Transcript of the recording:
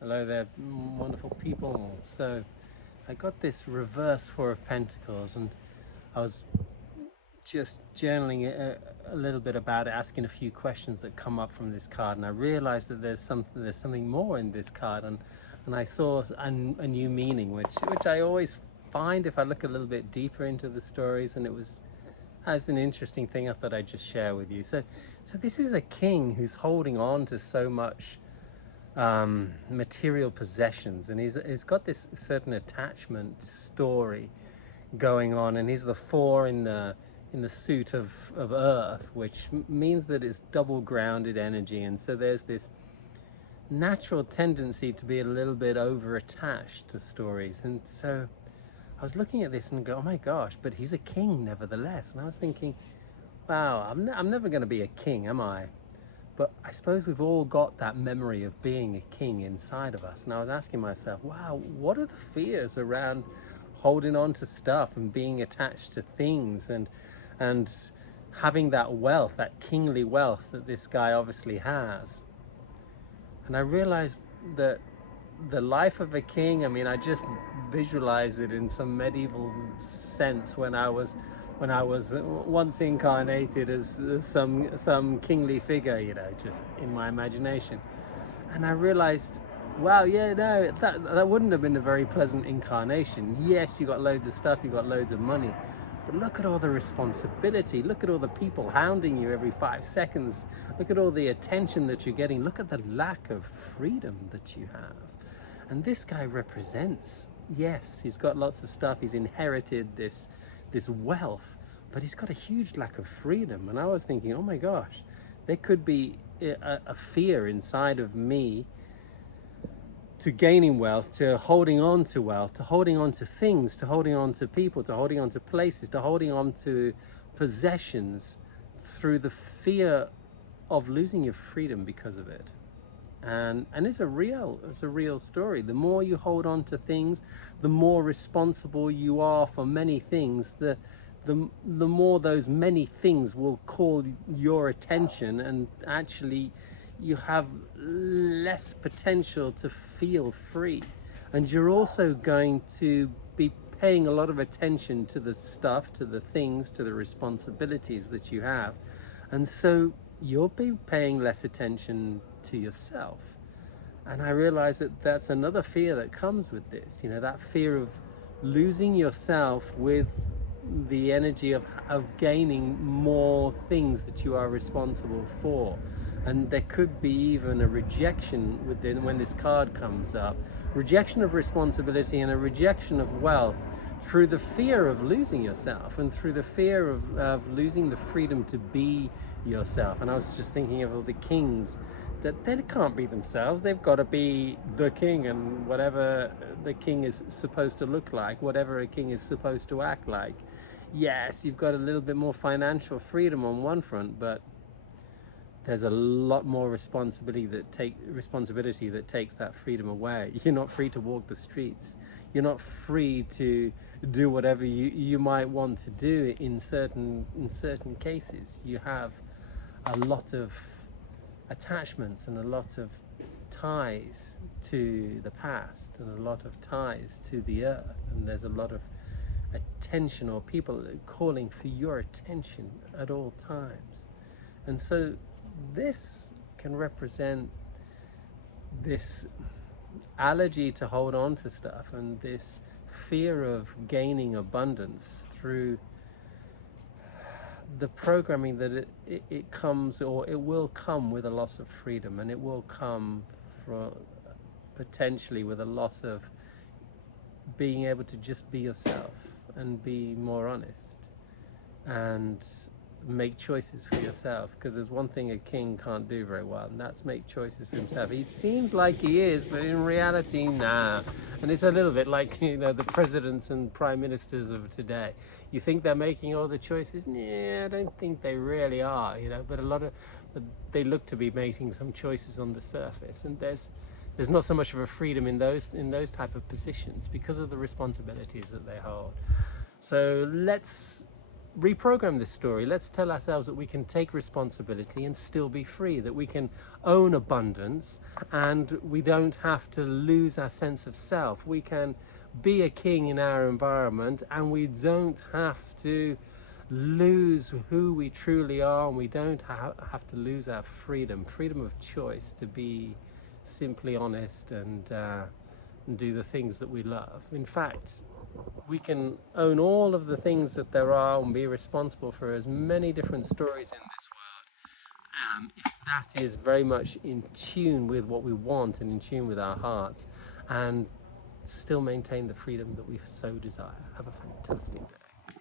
Hello there, wonderful people. So I got this reverse Four of Pentacles, and I was just journaling a little bit about it, asking a few questions that come up from this card, and I realized that there's something more in this card, and I saw a new meaning, which I always find if I look a little bit deeper into the stories, and it was as an interesting thing I thought I'd just share with you. So this is a king who's holding on to so much material possessions, and he's got this certain attachment story going on, and he's the four in the suit of earth, which means that it's double grounded energy, and so there's this natural tendency to be a little bit over attached to stories. And so I was looking at this and go, oh my gosh, but he's a king nevertheless. And I was thinking, wow, I'm never going to be a king, am I? But I suppose we've all got that memory of being a king inside of us. And I was asking myself, wow, what are the fears around holding on to stuff and being attached to things and having that wealth, that kingly wealth that this guy obviously has? And I realized that the life of a king, I mean, I just visualized it in some medieval sense when I was once incarnated as some kingly figure, just in my imagination. And I realized, wow, yeah, no, that wouldn't have been a very pleasant incarnation. Yes, you got loads of stuff, you got loads of money, but look at all the responsibility, look at all the people hounding you every 5 seconds, look at all the attention that you're getting, look at the lack of freedom that you have. And this guy represents, yes, he's got lots of stuff, he's inherited this wealth, but he's got a huge lack of freedom. And I was thinking, oh my gosh, there could be a fear inside of me to gaining wealth, to holding on to wealth, to holding on to things, to holding on to people, to holding on to places, to holding on to possessions, through the fear of losing your freedom because of it. And it's a real story. The more you hold on to things, the more responsible you are for many things, the more those many things will call your attention, and actually you have less potential to feel free. And you're also going to be paying a lot of attention to the stuff, to the things, to the responsibilities that you have. And so you'll be paying less attention to yourself. And I realize that that's another fear that comes with this, that fear of losing yourself with the energy of gaining more things that you are responsible for. And there could be even a rejection within when this card comes up, rejection of responsibility and a rejection of wealth, through the fear of losing yourself and through the fear of losing the freedom to be yourself. And I was just thinking of all the kings, that they can't be themselves, they've got to be the king, and whatever the king is supposed to look like, whatever a king is supposed to act like. Yes, you've got a little bit more financial freedom on one front, but there's a lot more responsibility that takes that freedom away. You're not free to walk the streets. You're not free to do whatever you might want to do in certain cases. You have a lot of attachments and a lot of ties to the past and a lot of ties to the earth, and there's a lot of attention, or people calling for your attention at all times. And so this can represent this allergy to hold on to stuff and this fear of gaining abundance through the programming that it comes, or it will come, with a loss of freedom, and it will come from potentially with a loss of being able to just be yourself and be more honest and make choices for yourself. Because there's one thing a king can't do very well, and that's make choices for himself. He seems like he is, but in reality, nah. And it's a little bit like, the presidents and prime ministers of today. You think they're making all the choices? Yeah, I don't think they really are, but but they look to be making some choices on the surface, and there's not so much of a freedom in those type of positions because of the responsibilities that they hold. So let's reprogram this story. Let's tell ourselves that we can take responsibility and still be free, that we can own abundance and we don't have to lose our sense of self. We can be a king in our environment and we don't have to lose who we truly are, and we don't have to lose our freedom of choice to be simply honest and do the things that we love. In fact, we can own all of the things that there are and be responsible for as many different stories in this world, if that is very much in tune with what we want and in tune with our hearts, and still maintain the freedom that we so desire. Have a fantastic day.